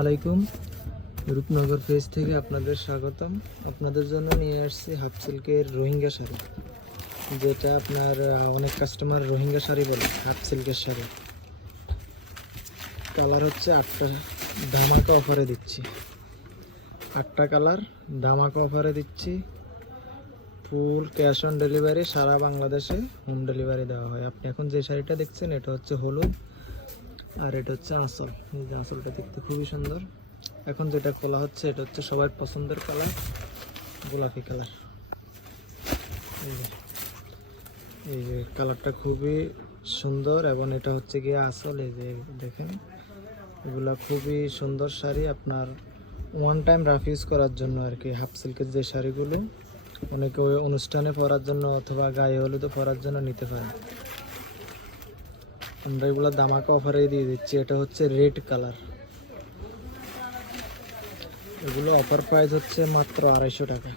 আলাইকুম। রূপনগর পেজ থেকে আপনাদের স্বাগতম। আপনাদের জন্য নিয়ে আসছি হাফ সিল্কের রোহিঙ্গা শাড়ি, যেটা আপনার অনেক কাস্টমার রোহিঙ্গা শাড়ি বলে। হাফ সিল্কের শাড়ি কালার হচ্ছে 8টা, ধামাকা অফারে দিচ্ছি। 8টা কালার ধামাকা অফারে দিচ্ছি। ফুল ক্যাশ অন ডেলিভারি, সারা বাংলাদেশে হোম ডেলিভারি দেওয়া হয়। আপনি এখন যে শাড়িটা দেখছেন এটা হচ্ছে হলুদ, আর এটা হচ্ছে আঁচল। এই যে আঁচলটা দেখতে খুবই সুন্দর। এখন যেটা খোলা হচ্ছে এটা হচ্ছে সবার পছন্দের কালার, গোলাপি কালার। এই যে কালারটা খুবই সুন্দর, এবং এটা হচ্ছে গিয়ে আঁচল। এই যে দেখেন, এগুলা খুবই সুন্দর শাড়ি, আপনার ওয়ান টাইম রাফ ইউজ করার জন্য আর কি। হাফ সিল্কের যে শাড়িগুলো অনেকে ওই অনুষ্ঠানে পরার জন্য অথবা গায়ে হলুদে পরার জন্য নিতে পারেন। আমরা এগুলো ধামাকা অফারে দিয়ে দিচ্ছি। এটা হচ্ছে রেড কালার, এগুলো অফার প্রাইস হচ্ছে মাত্র 250 টাকা,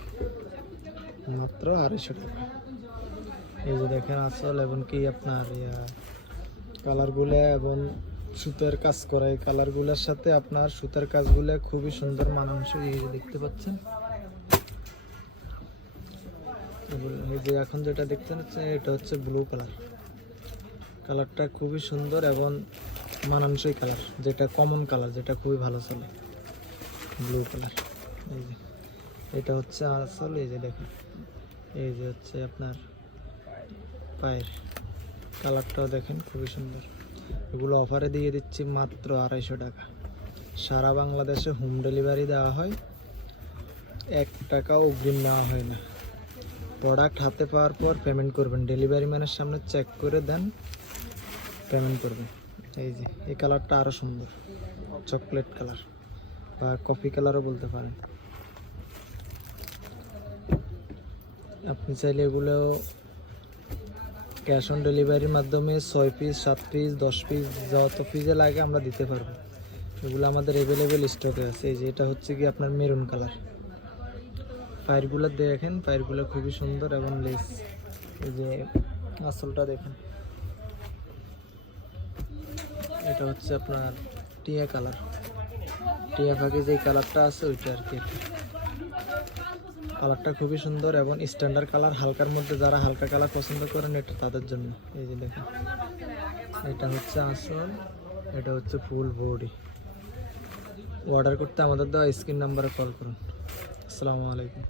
মাত্র 250 টাকা। এই যে দেখেন আঁচল, এবং কি আপনার কালারগুলো এবং সুতার কাজ করা, এই কালারগুলোর সাথে আপনার সুতার কাজগুলো খুবই সুন্দর মানানসই। এই যে দেখতে পাচ্ছেন, এই যে এখন যেটা দেখতে পাচ্ছেন এটা হচ্ছে ব্লু কালার। কালারটা খুবই সুন্দর এবং মানানসই কালার, যেটা কমন কালার, যেটা খুবই ভালো চলে, ব্লু কালার। এই যে এটা হচ্ছে আসল। এই যে দেখুন, এই যে হচ্ছে আপনার পায়ের কালারটাও দেখেন খুবই সুন্দর। এগুলো অফারে দিয়ে দিচ্ছি মাত্র 250 টাকা। সারা বাংলাদেশে হোম ডেলিভারি দেওয়া হয়, 1 টাকাও অগ্রিম নেওয়া হয় না। প্রোডাক্ট হাতে পাওয়ার পর পেমেন্ট করবেন, ডেলিভারি ম্যানের সামনে চেক করে দেন, পেমেন্ট করবেন। এই যে এই কালারটা আরও সুন্দর, চকলেট কালার বা কফি কালারও বলতে পারেন। আপনি চাইলে এগুলো ক্যাশ অন ডেলিভারির মাধ্যমে 6 পিস, 7 পিস, 10 পিস, যত পিসে লাগে আমরা দিতে পারবো। এগুলো আমাদের অ্যাভেলেবেল স্টকে আছে। এই যে এটা হচ্ছে কি আপনার মেরুন কালার। পায়েরগুলো দেখেন, পায়েরগুলো খুবই সুন্দর এবং লেস। এই যে আসলটা দেখেন, এটা হচ্ছে আপনার টিয়া কালার। টিয়া ফাঁকে যে কালারটা আছে ওইটা আর কি। কালারটা খুবই সুন্দর এবং স্ট্যান্ডার্ড কালার, হালকার মধ্যে যারা হালকা কালার পছন্দ করেন এটা তাদের জন্য। এই যে দেখেন, এটা হচ্ছে আসল, এটা হচ্ছে ফুল বডি। অর্ডার করতে আমাদের দেওয়া স্ক্রিন নাম্বারে কল করুন। আসসালামু আলাইকুম।